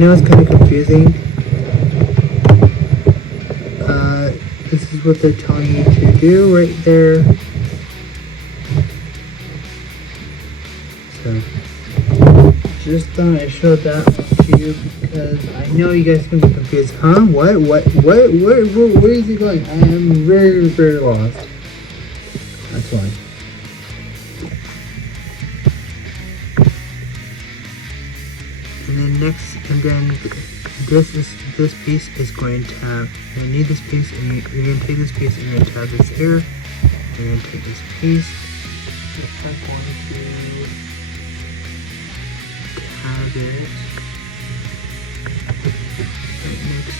know it's kind of confusing. This is what they're telling you to do right there. So, just thought I showed that one to you because I know you guys can be confused. Huh? What? Where is he going? I am very, very lost. That's why. And then next, and then this piece is going to have, you need this piece, and you're going to take this piece and you're going to have this here. You're going to take this piece. If I want to have it right next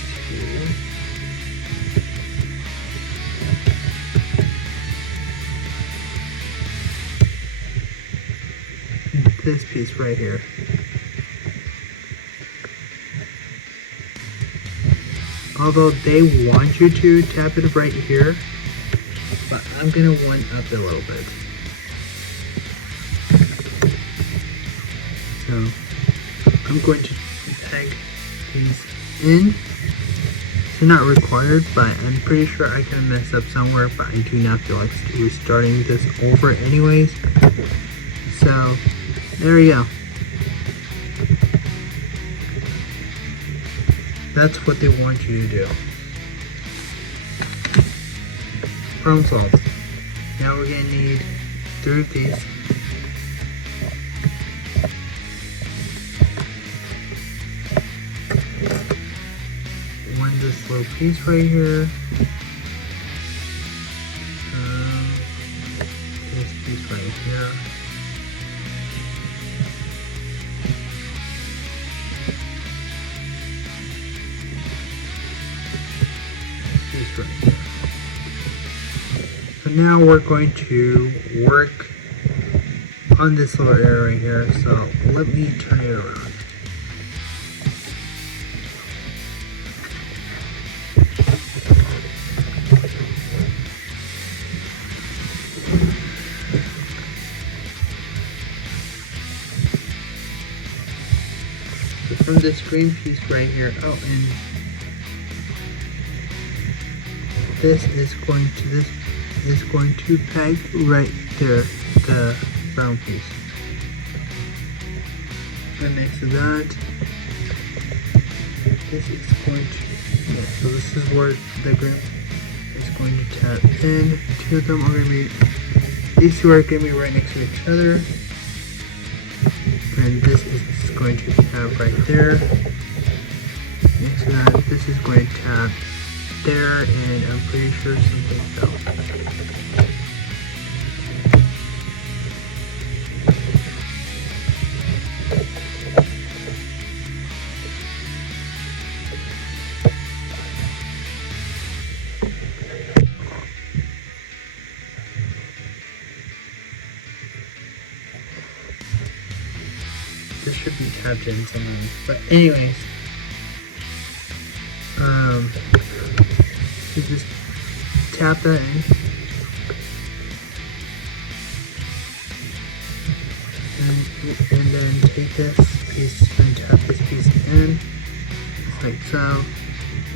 to this piece right here. Although they want you to tap it right here, but I'm gonna one up it a little bit. So I'm going to peg these in. They're not required, but I'm pretty sure I can mess up somewhere, but I do not feel like restarting this over anyways. So there you go. That's what they want you to do. Problem solved. Now we're gonna need 3 of these. One this little piece right here. This piece right here. Right here. So now we're going to work on this little area right here. So let me turn it around. So from this green piece right here, oh, and this is going to peg right there, the brown piece. And next to that, this is going to, yeah, so this is where the green is going to tap in. 2 of them are going to be, these 2 are going to be right next to each other. And this is going to tap right there. Next to that, this is going to tap there, and I'm pretty sure something fell. This should be tapped in somewhere, but anyways, you just tap that in, and then take this piece and tap this piece in, just like so.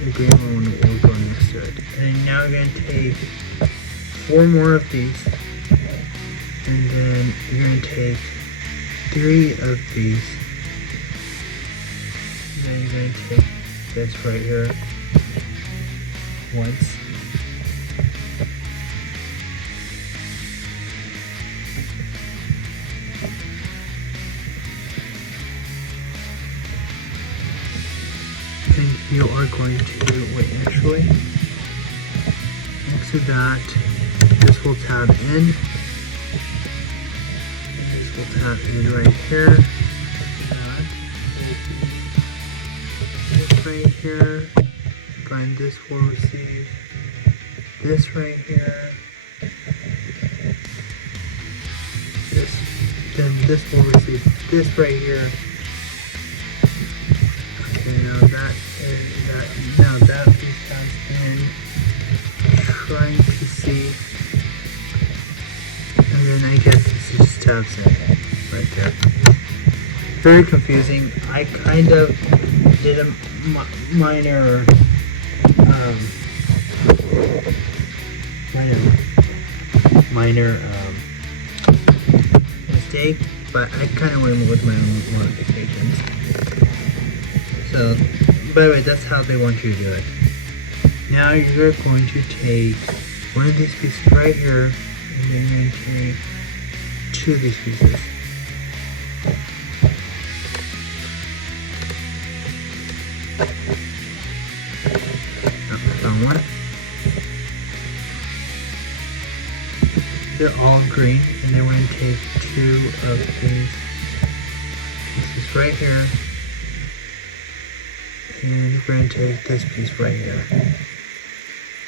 The green one will go next to it. And now we're going to take 4 more of these, and then you're going to take 3 of these, and then you're going to take this right here once. And you are going to, wait, actually, next to that, this will tab in. And this will tab in right here. This right here. And this will receive this right here. Then this will receive this right here. Okay, now that piece comes in, trying to see, and then I guess this just tabs in right there. Very confusing. I kind of did a minor mistake, but I kind of went with my own modifications. So, by the way, that's how they want you to do it. Now you're going to take one of these pieces right here, and then you're going to take two of these pieces. One. They're all green, and then we're going to take two of these pieces right here, and we're going to take this piece right here.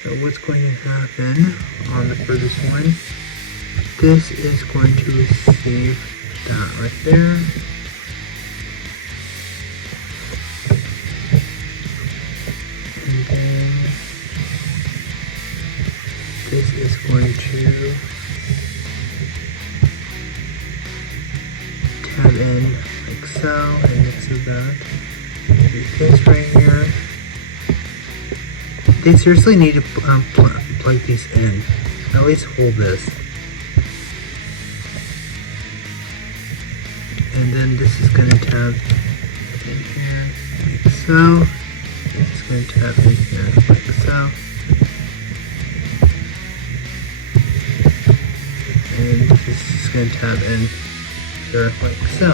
So what's going to happen on the furthest one, this is going to receive that right there. And then this is going to tab in like so, and this is that. Take this right here. They seriously need to plug these in. At least hold this. And then this is going to tab in here like so. This is going to tab in here like so. And this is just going to tab in here like so.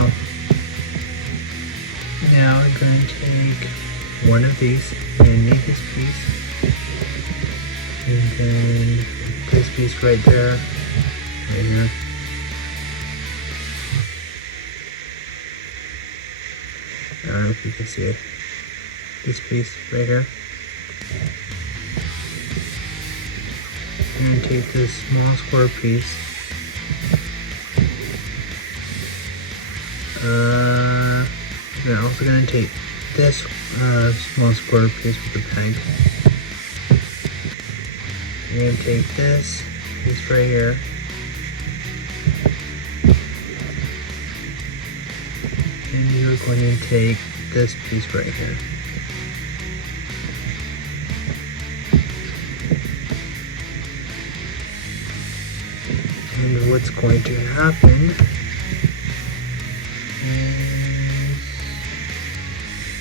Now I'm going to take one of these and need this piece. And then this piece right there, right here. I don't know if you can see it. This piece right here. I'm going to take this small square piece. I'm also going to take this small square piece with the peg. I'm going to take this piece right here. And you're going to take this piece right here. And what's going to happen is,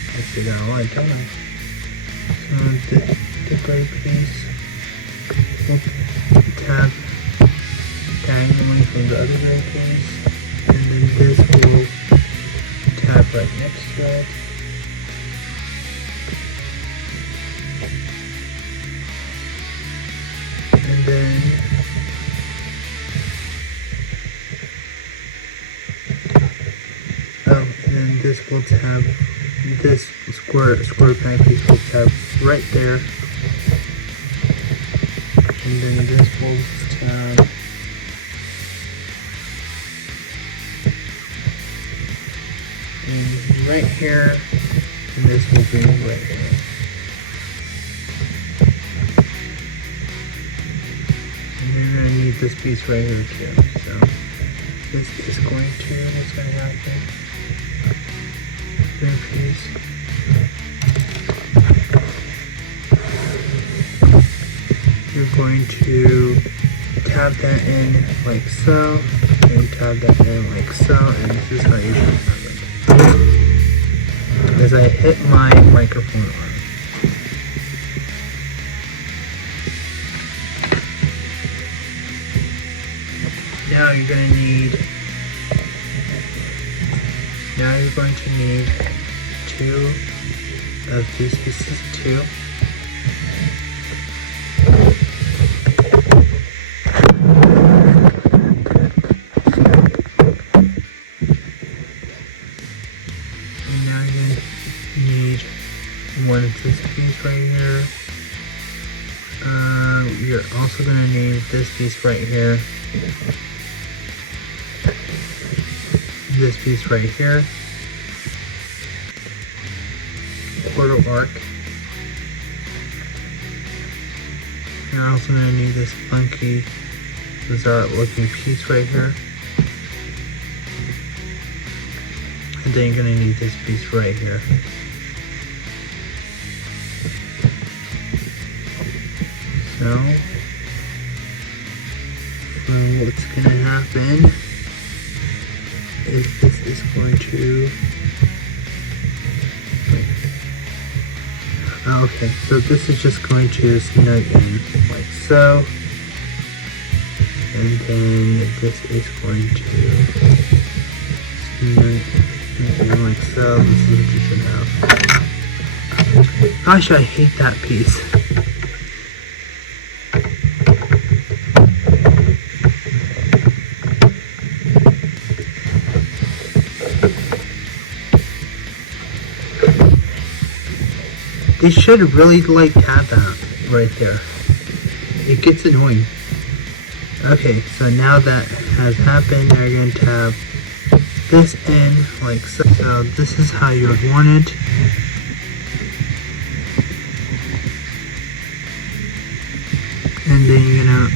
I figured out what, don't I? So the gray piece will tab diagonally from the other gray piece, and then this will tab right next to it. And then and then this will tab, this square peg piece will tab right there. And then this will tab right here, and this will be right here. And then you're going to need this piece right here too. So this is going to, what's going to happen? Green piece. You're going to tab that in like so, and tab that in like so, and this is how you should have it. As I hit my microphone arm. Now you're going to need two of these pieces too. And now you're going to need one of this piece right here. You're also going to need this piece right here. This piece right here. Quarter arc. You're also going to need this funky, bizarre looking piece right here. And then you're going to need this piece right here. So, what's going to happen is this is going to... Okay, so this is just going to snug in like so. And then this is going to snug in like so. This is what you should have. Gosh, I hate that piece. They should really like have that right there. It gets annoying. Okay, so now that has happened, they're going to have this in like so. So this is how you would want it. And then you're going to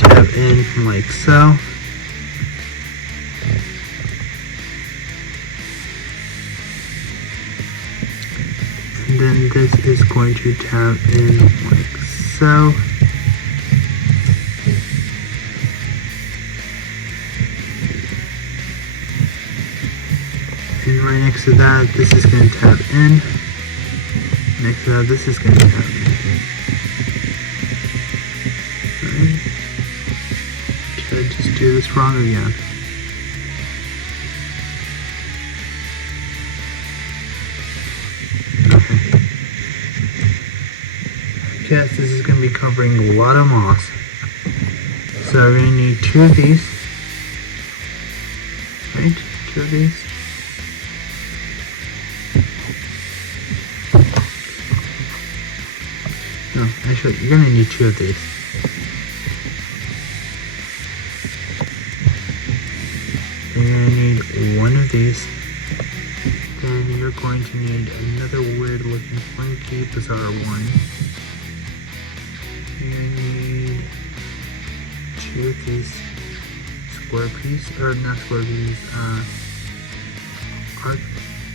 tab in like so. And then this is going to tab in like so. And right next to that, this is going to tab in. Next to that, this is going to tab in. Alright. Should I just do this wrong again? Yes, this is going to be covering a lot of moss. So we're going to need 2 of these. Right? 2 of these. No, actually, you're going to need 2 of these. Then you're going to need 1 of these. Then you're going to need another weird looking funky bizarre one. You need 2 of these square pieces, or not square pieces,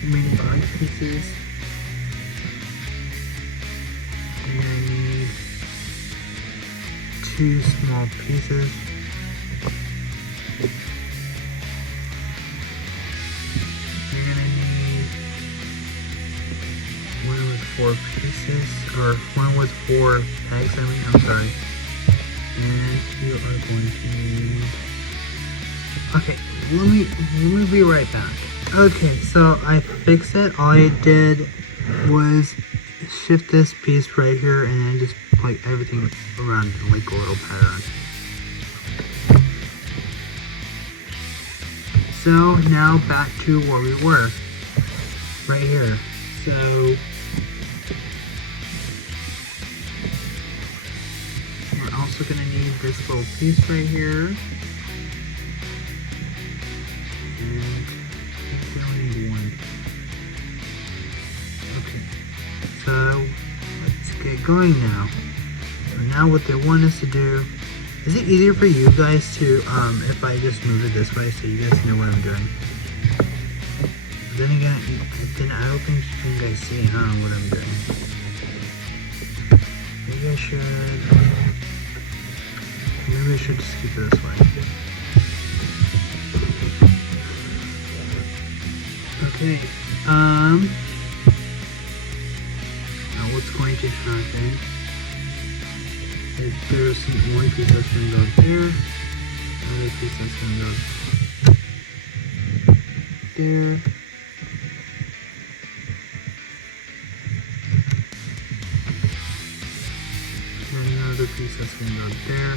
mini art pieces. And I need 2 small pieces. You're gonna need 1 with 4 pieces, or 1 with 4 pegs, I'm sorry. And you are going to need... Okay, let me be right back. Okay, so I fixed it. All I did was shift this piece right here and then just like everything around it, like a little pattern. So now back to where we were. Right here. So we're also going to need this little piece right here. And I think we only need 1. Okay. So let's get going now. So now what they want us to do, is it easier for you guys to, if I just move it this way so you guys know what I'm doing? Then again, I don't think you guys see, what I'm doing. Maybe I should just keep it this way. Okay, now what's going to happen is there's some one piece that's going to go there, another piece that's going to go there, and another piece that's going to go there,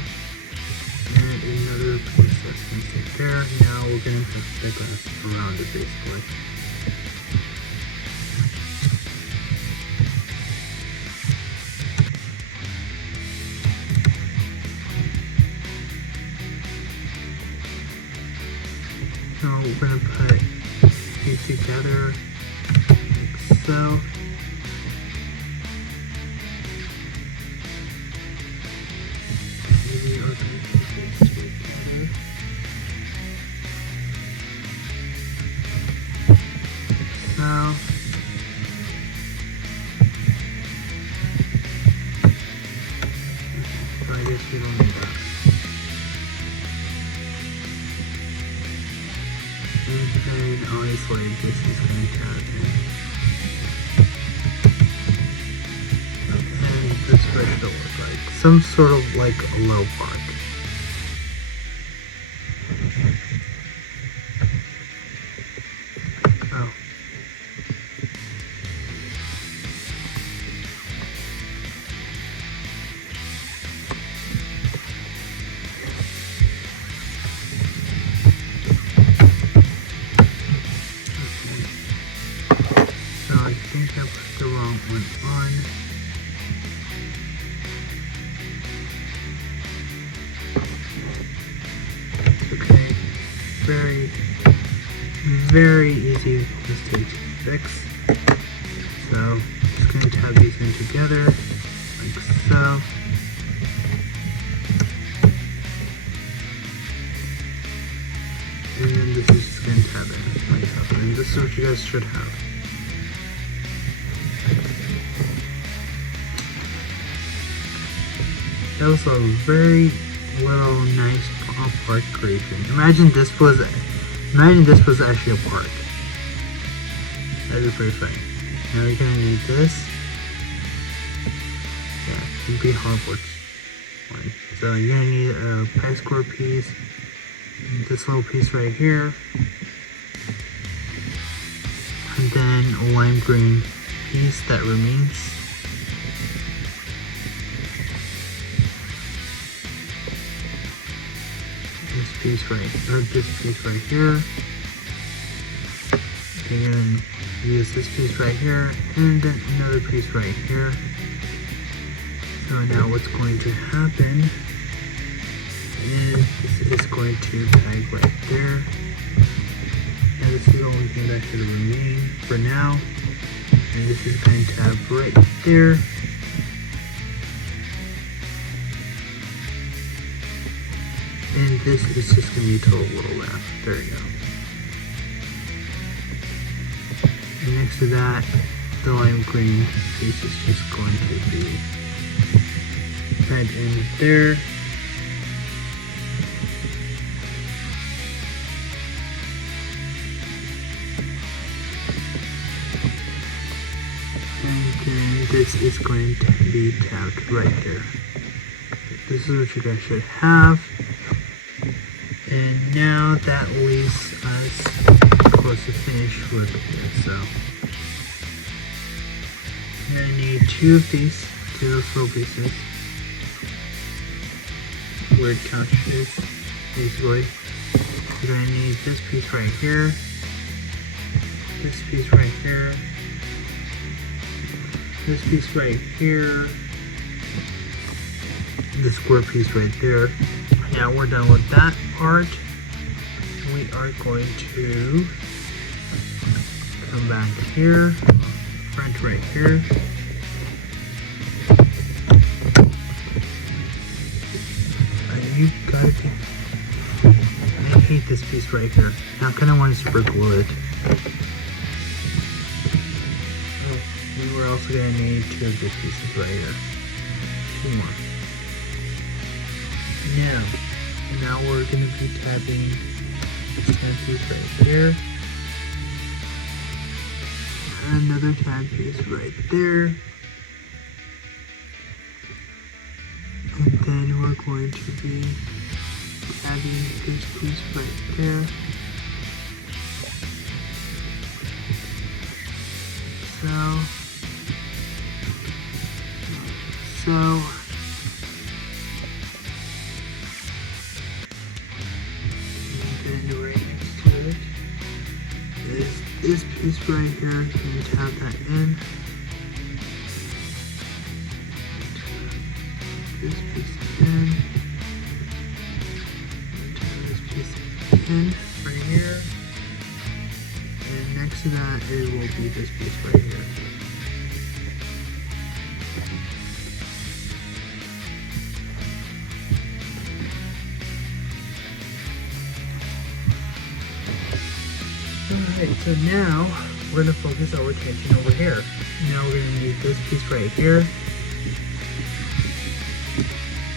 and another piece that's going to stay there. Now we're going to have to stick us around it basically. So we're going to put it together like so. Maybe we're going to put these together. So so I guess we don't need that. And then obviously this is going to happen. And this is what it'll look like. Some sort of like a low park. Oh. I think I put the wrong one on. Okay, very easy mistake to fix. So, just going to tab these in together, like so. And then this is just going to tab in like so. And this is what you guys should have. That was a very little nice park creation. Imagine this was actually a park. That'd be pretty funny. Now we're gonna need this. Yeah, it'd be Hogwarts one. So you're gonna need a pi square piece, this little piece right here, and then a lime green piece that remains. This piece right here. And then use this piece right here, and then another piece right here. So now what's going to happen is this is going to tag right there. And this is the only thing that should remain for now. And this is going to tab right there. And this is just going to be a total little wrap. There you go. And next to that, the lime green piece is just going to be right in there. And then this is going to be tabbed right there. This is what you guys should have. And now that leaves us close to finish with it. So I'm gonna need two of these, two of those little pieces. Weird couches, basically. We're gonna need this piece right here, this piece right here, this piece right here, the square piece right there. Now we're done with that part. We are going to come back here, front right here. You gotta be. I hate this piece right here. Now I kinda want to super glue it. Oh, we were also gonna need two of these pieces right here. Two more. Now we're going to be tabbing this tab piece right here. Another tab piece right there. And then we're going to be tabbing this piece right there. So this piece right here, and tab that in. This piece in. Tab this piece in right here. And next to that, it will be this piece right here. Alright, so now we're going to focus our attention over here. Now we're going to need this piece right here.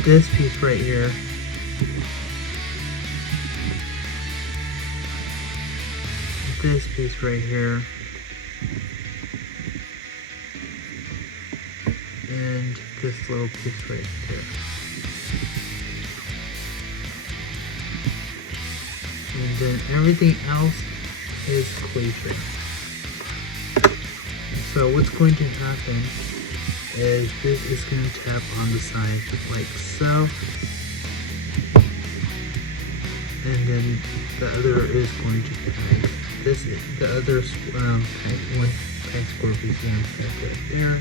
this piece right here. This piece right here. And this little piece right here. And then everything else is cleaver. So what's going to happen is this is going to tap on the side like so. And then the other is going to peg. The other one peg score is going to peg right there.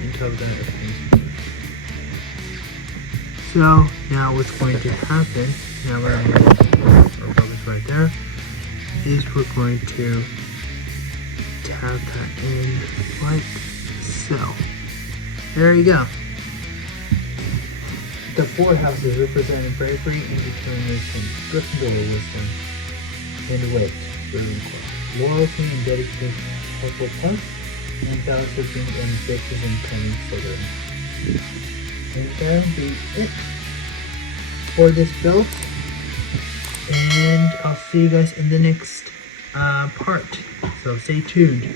And top of that a peg score. So now what's going to happen, now we're going to our focus right there, is we're going to tap that in like so. There you go. The four houses representing bravery and determination, Gryffindor wisdom, and wit, Ravenclaw, loyalty and dedication, Hufflepuff, and gossiping and bitches and cunning Slytherin. And that'll be it for this build. And I'll see you guys in the next part. So stay tuned.